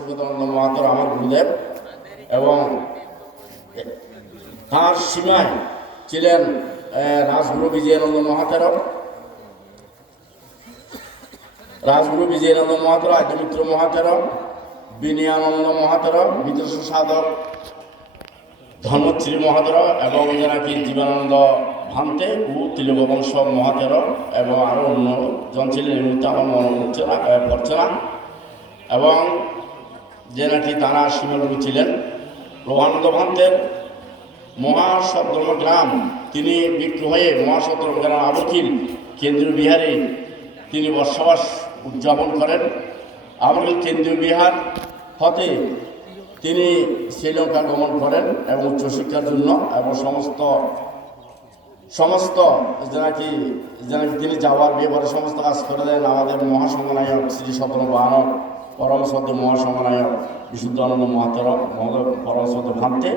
সুগতানন্দ মহাতর আমার গুরুদেব এবং তার সীমায় ছিলেন রাজগুরু বিজয়ানন্দ মহাতের। রাজগুরু বিজয়ানন্দ মহাতের, আদ্যমিত্র মহাতের, বিনয়ানন্দ মহাতের বিদুষ সাধক ধর্মশ্রী মহাতের এবং যারা জীবানন্দ ভান্তে ও তিলবংশ মহাতের এবং আরও অন্যজন ছিলেন এই আমার মনে হচ্ছে না পড়ছে না। এবং যে নাকি তারা সীমাগুরু ছিলেন। প্রভানন্দ ভান্তের মহাসদ্রম গ্রাম তিনি বিক্রু হয়ে মহাসদ্রম গ্রাম আবকিল কেন্দ্রীয় বিহারে তিনি বসবাস উদযাপন করেন। আবকিল কেন্দ্রীয় বিহার হতে তিনি শ্রীলঙ্কা গমন করেন এবং উচ্চশিক্ষার জন্য এবং সমস্ত সমস্ত যেনাকি যেনাকি তিনি যাওয়ার ব্যাপারে সমস্ত কাজ করে দেন। আমাদের মহাসংগনায়ক শ্রী সতন বাহানক পরম সদ্য মহাসংগনায়ক বিশুদ্ধ আনন্দ মহাতর মহোদয় পরম সদ্য ভাবতে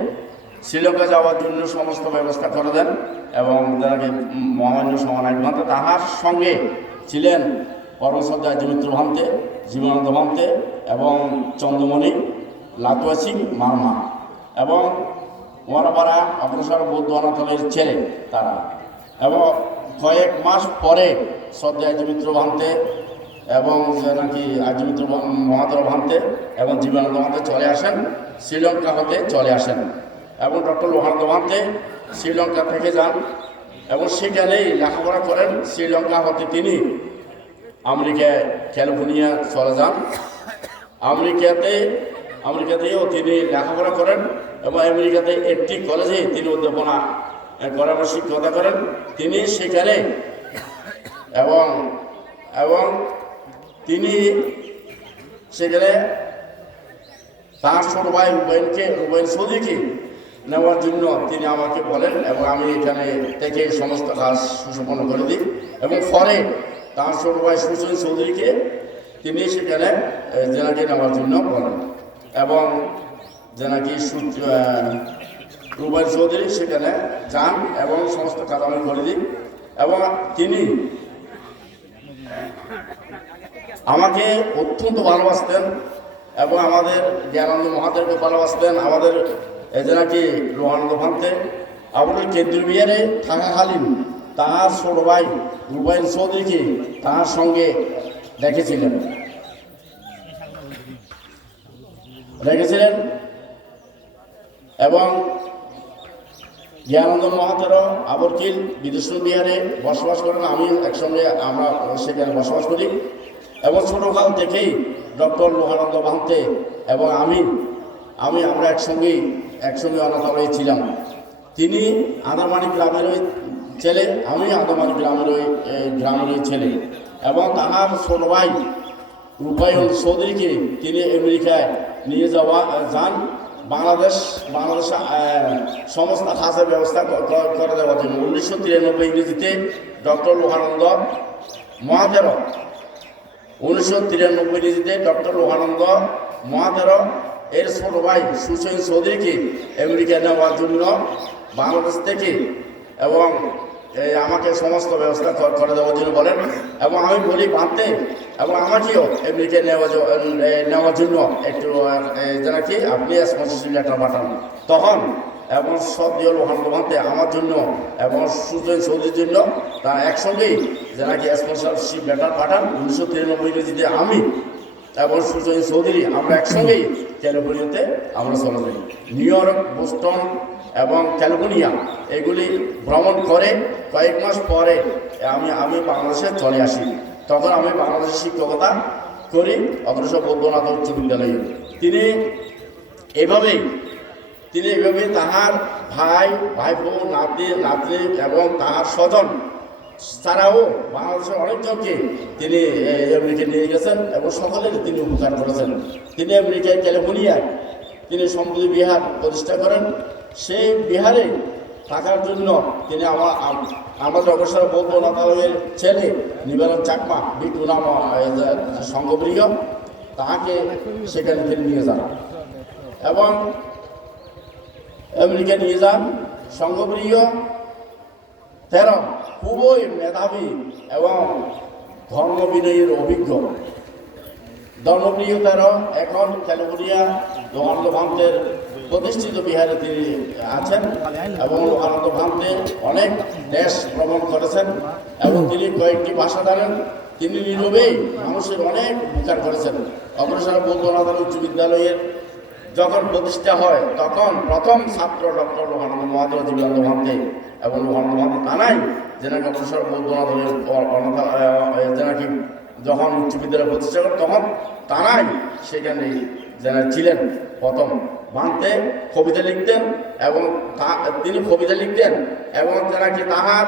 শ্রীলঙ্কা যাওয়ার জন্য সমস্ত ব্যবস্থা করে দেন এবং যেনাকি মহামান্য সমানায়ক ভান্তে তাহার সঙ্গে ছিলেন পরম সদ্য আর্যমিত্র ভান্তে জীবনানন্দ ভান্তে এবং চন্দ্রমণি লাতুয়া সিং মারমা এবং ওয়ারাপাড়া অগ্রসর বৌদ্ধ অনাথলের ছেলে তারা। এবং কয়েক মাস পরে সদ্যায় আর্যমিত্র ভান্তে এবং নাকি আর্যমিত্র মহাতর ভান্তে এবং জীবনানন্দ ভান্তে চলে আসেন, শ্রীলঙ্কা হতে চলে আসেন। এবং ডক্টর লোহানন্দ ভান্তে শ্রীলঙ্কা থেকে যান এবং সেখানেই লেখাপড়া করেন। শ্রীলঙ্কা হতে তিনি আমেরিকায়, ক্যালিফোর্নিয়া চলে যান। আমেরিকাতে, আমেরিকাতেও তিনি লেখাপড়া করেন এবং আমেরিকাতে একটি কলেজে তিনি অধ্যাপনা করেন বা শিক্ষকতা করেন। তিনি সেখানে এবং এবং তিনি সেখানে তার ছোট ভাই রুবাইনকে, রুবাইন সৌদিকে নেওয়ার জন্য তিনি আমাকে বলেন এবং আমি এখানে থেকে সমস্ত কাজ সুসম্পন্ন করে দিই। এবং পরে তার ছোট ভাই সুসেন চৌধুরীকে তিনি সেখানে জেনাকে নেওয়ার জন্য বলেন। এবং জেনাকি রুবাইন চৌধুরী সেখানে যান এবং সমস্ত কাজ আমি করে দিই। এবং তিনি আমাকে অত্যন্ত ভালোবাসতেন এবং আমাদের জ্ঞানন্দ মহাদেবকে ভালোবাসতেন। আমাদের নাকি রোহানন্দ ভান্তে আপনি কেন্দ্রীয় বিহারে থাকাকালীন তাহার ছোট ভাই রুবাইন চৌধুরীকে তাহার সঙ্গে রেখেছিলেন রেখেছিলেন এবং জ্ঞানন্দ মহাতের আবরকিল বিদেশ বিহারে বসবাস করেন। আমি একসঙ্গে আমরা সেখানে বসবাস করি। এবং ছোটোকাল থেকেই ডক্টর লোহানন্দ ভান্তে এবং আমি আমি, আমরা একসঙ্গেই একসঙ্গে অনাথালয়ে ছিলাম। তিনি আদারমানি গ্রামের ওই ছেলে, আমি আদারমানি গ্রামের ওই গ্রামের ওই ছেলে। এবং তাহার ছোট ভাই রূপায়ণ চৌধুরীকে তিনি আমেরিকায় নিয়ে যাওয়া যান। বাংলাদেশ বাংলাদেশ সমস্ত খাসের ব্যবস্থা করে দেওয়ার জন্য উনিশশো তিরানব্বই ইংরেজিতে ডক্টর লোহানন্দ মহাতের উনিশশো তিরানব্বই ইংরেজিতে ডক্টর লোহানন্দ মহাতের এর ছোট ভাই সুসেন চৌধুরীকে আমেরিকা নেওয়ার জন্য বাংলাদেশ থেকে এবং আমাকে সমস্ত ব্যবস্থা করে দেওয়ার জন্য বলেন। এবং আমি বলি বাঁধতে এবং আমাকেও আমেরিকা নেওয়া নেওয়ার জন্য একটু যেন কি আপনি স্পন্সরশিপ লেটার পাঠান তখন এবং সব দিয়ে লোহানন্দ বাঁধতে আমার জন্য এবং সুজন চৌধুরীর জন্য তারা একসঙ্গেই যেন কি স্পন্সরশিপ ব্যাটার পাঠান, উনিশশো তিরানব্বই ইংরেজিতে আমি এবং সুজন চৌধুরী আমরা একসঙ্গেই ক্যালিফোর্নিয়াতে আমরা চলে যাই নিউ ইয়র্ক, বোস্টন এবং ক্যালিফোর্নিয়া এগুলি ভ্রমণ করে কয়েক মাস পরে আমি আমি বাংলাদেশে চলে আসি। তখন আমি বাংলাদেশে শিক্ষকতা করি অগ্রসর বৌদ্ধনাথ উচ্চ বিদ্যালয়ে। তিনি এভাবেই তিনি এভাবে তাহার ভাই ভাইপো নাতি নাতনি এবং তাহার স্বজন তারাও বাংলাদেশের অনেকজনকে তিনি এ, আমেরিকা নিয়ে গেছেন এবং সকলের তিনি উপকার করেছেন। তিনি আমেরিকায় ক্যালিফোর্নিয়ায় তিনি সম্প্রতি বিহার প্রতিষ্ঠা করেন। সেই বিহারে থাকার জন্য তিনি আমার আম- আমাদের অবসর নাথালয়ের ছেলে নিবারণ চাকমা বিটু নাম সংঘপ্রিয় তাহাকে সেখানে তিনি নিয়ে যান। এবং আমেরিকা নিয়ে যান সংঘপ্রিয়, তেরো, খুবই মেধাবী এবং ধর্মবিনয়ের অভিজ্ঞ। ধর্মপ্রিয়তারও এখন ক্যালিফোর্নিয়া লোকানন্দ ভান্তের প্রতিষ্ঠিত বিহারে তিনি আছেন এবং লোকানন্দ ভান্তে অনেক দেশ ভ্রমণ করেছেন এবং তিনি কয়েকটি ভাষা জানেন। তিনি নীরবেই মানুষের অনেক উপকার করেছেন। অগ্রসর বৌদ্ধনাথ উচ্চ বিদ্যালয়ের যখন প্রতিষ্ঠা হয়, তখন প্রথম ছাত্র ডক্টর জীবনানন্দ ভান্তে এবং লোকানন্দ ভান্তে তানাই যে নাকি অগ্রসর যে নাকি যখন উচ্চ বিদ্যালয় প্রতিষ্ঠা করে, তখন তারাই সেখানে যারা ছিলেন প্রথম। ভাঙতে কবিতা লিখতেন এবং তিনি কবিতা লিখতেন এবং যারা কি তাহার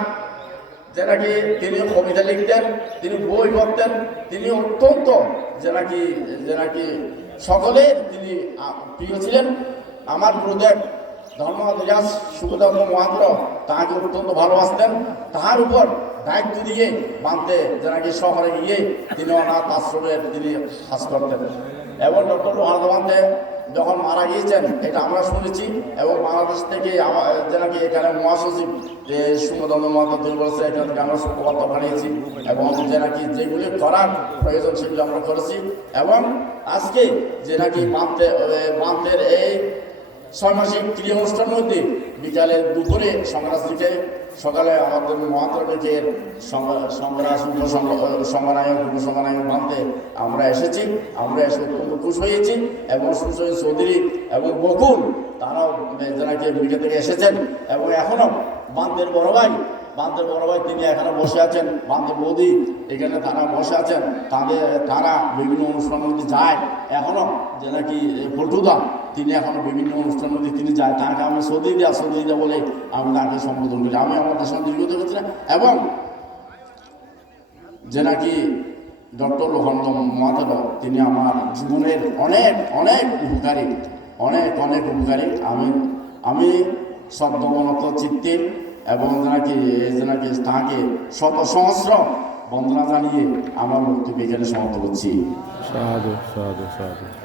যে নাকি তিনি কবিতা লিখতেন, তিনি বই পড়তেন, তিনি অত্যন্ত যে নাকি যে নাকি সকলের তিনি প্রিয় ছিলেন। আমার গুরুদেব ধর্ম রিয়াজ সুখধর্ম মহাত্র তাহাকে অত্যন্ত ভালোবাসতেন। তাহার উপর দায়িত্ব দিয়ে মানতে যে নাকি শহরে গিয়ে তিনি অনাথ আশ্রমের তিনি কাজ করতেন। এবং ডক্টর মহাত্মান্তে যখন মারা গিয়েছেন, এটা আমরা শুনেছি, এবং বাংলাদেশ থেকে যে নাকি এখানে মহাসচিব, যে সুমদন্দ মহাত্মা তিনি বলেছে এখান থেকে আমরা সুখবার্তা বানিয়েছি, এবং যে নাকি যেগুলি করার প্রয়োজন সেগুলি আমরা করেছি, এবং আজকে যে নাকি মানতে মানতের এই ছয় মাসিক ক্রিয়া অনুষ্ঠানের মধ্যে বিকালে দুপুরে সংগ্রাসীকে সকালে আমাদের মহাত্রবিকের যে সংগ্রায়ক উপসংগ্রায়ক মানতে আমরা এসেছি, আমরা এসে অত্যন্ত খুশ হয়েছি এবং সুশীল চৌধুরী এবং বকুল, তারাও যেনাকে মিডিয়া থেকে এসেছেন এবং এখনও বান্ধের বড় ভাই বান্তের বড় ভাই, তিনি এখানে বসে আছেন। বান্ধব বৌদি, এখানে তারা বসে আছেন। তাদের, তারা বিভিন্ন অনুষ্ঠানের মধ্যে যায়। এখনও যে নাকি পল্টুদা তিনি এখনও বিভিন্ন অনুষ্ঠানের মধ্যে তিনি যায়। তাকে আমি সৌদি দেয়া সৌদি দেয়া বলে আমি তাকে সম্বোধন করি। আমি আমার দেশের দীর্ঘত করছিলাম এবং যে নাকি ডক্টর লোহান্দ মহাদেব তিনি আমার জীবনের অনেক অনেক উপকারী। অনেক অনেক উপকারী। আমি আমি সদ্যমনত চিত্তে এবং যেনাকি যেনাকি তাহাকে শত সহস্র বন্দনা জানিয়ে আমার বক্তব্য এখানে সমাপ্ত করছি। সাধু সাধু সাধু।